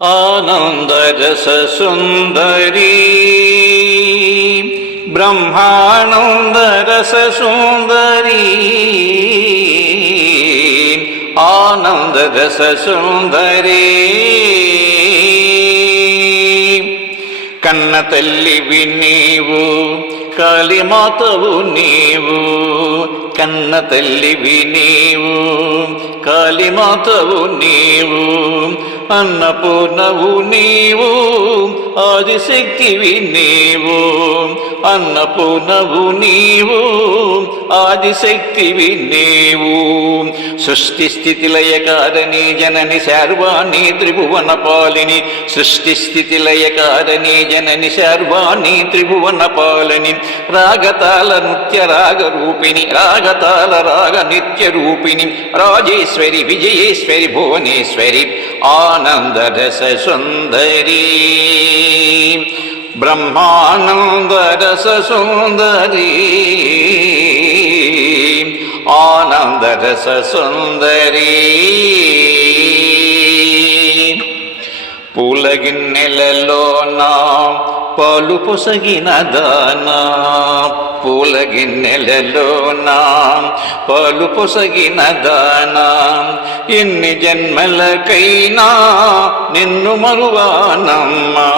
ఆనందరస సుందరీ బ్రహ్మానందరస సుందరీ ఆనందరస సుందరీ కన్న తల్లివి నీవు కాళీమాతవు నీవు కన్న తల్లివి నీవు కాళీమాతవు నీవు అన్నపూర్ణవు నీవు ఆదిశక్తివి నీవు. అన్నపూర్ణవు నీవు ఆదిశక్తివి నీవు. సృష్టి స్థితి లయకారణి జనని శార్వాణి త్రిభువన పాలిని సృష్టి స్థితి లయకారణి జనని శార్వాణి త్రిభువన పాలిని రాగతాల నృత్య రాగ రూపిణి రాగతాల రాగ నిత్య రూపిణి. రాజేశ్వరి విజయేశ్వరి భువనేశ్వరి. ఆనంద రస సుందరీ బ్రహ్మానంద రస సుందరీ ఆనంద రస సుందరీ పూలగిన్నెలలోన పాలు పొసగిన దానా పూలగిన్నెలలోన పాలు పొసగిన దానా. ఎన్ని జన్మలకైనా నిన్ను మరువానమ్మా.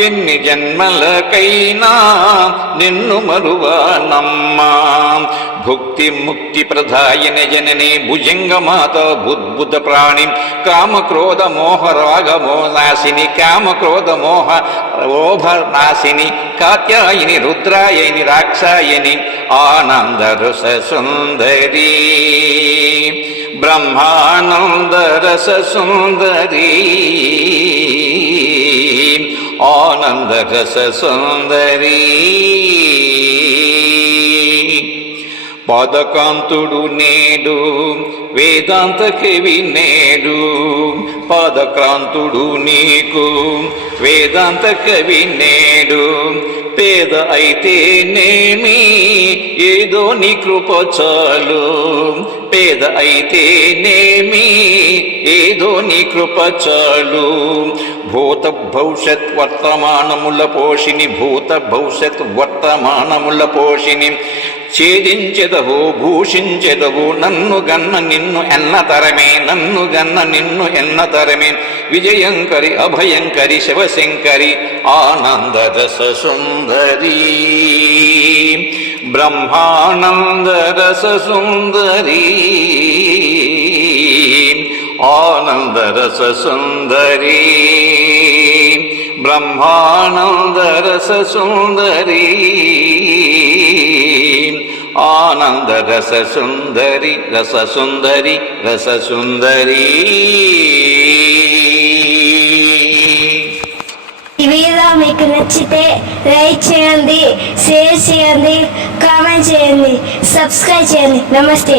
ఎన్ని జన్మలకైనా నిన్ను మరువానమ్మా. భుక్తి ముక్తి ప్రధాయన జనని భుజంగమాత బుద్భుత ప్రాణి కామ క్రోధ మోహ రాగమో నాశిని కామ క్రోధ మోహ ఓభ నాశిని కాత్యాయని రుద్రాయని రాక్షాయని ఆనంద రస సుందరీ బ్రహ్మానంద రస సుందరీ ఆనంద రస సుందరీ పాదకాంతుడు నేడు వేదాంత కవి నేడు పాదక్రాంతుడు నీకు వేదాంత కవి నేడు పేద అయితేనేమి ఏదో నీ కృప చాలు. పేద అయితేనేమి ఏదో నీ కృప చాలు. భూత భవిష్యత్ వర్తమానముల పోషిని భూత భవిష్యత్ వర్తమానముల పోషిని. ఛేదించెదవు భూషించెదవు నన్ను గన్న నిన్ను ఎన్న తరమే నన్ను గన్న నిన్ను ఎన్న తరమే విజయంకరి అభయంకరి శివశంకరి ఆనంద రస సుందరీ బ్రహ్మానంద రస సుందరీ ఆనంద రస సుందరీ బ్రహ్మానంద రస సుందరీ ఆనంద రస సుందరి రస సుందరి రస సుందరి ఈ వీడియో మీకు నచ్చితే లైక్ చేయండి షేర్ చేయండి కామెంట్ చేయండి సబ్స్క్రైబ్ చేయండి. నమస్తే.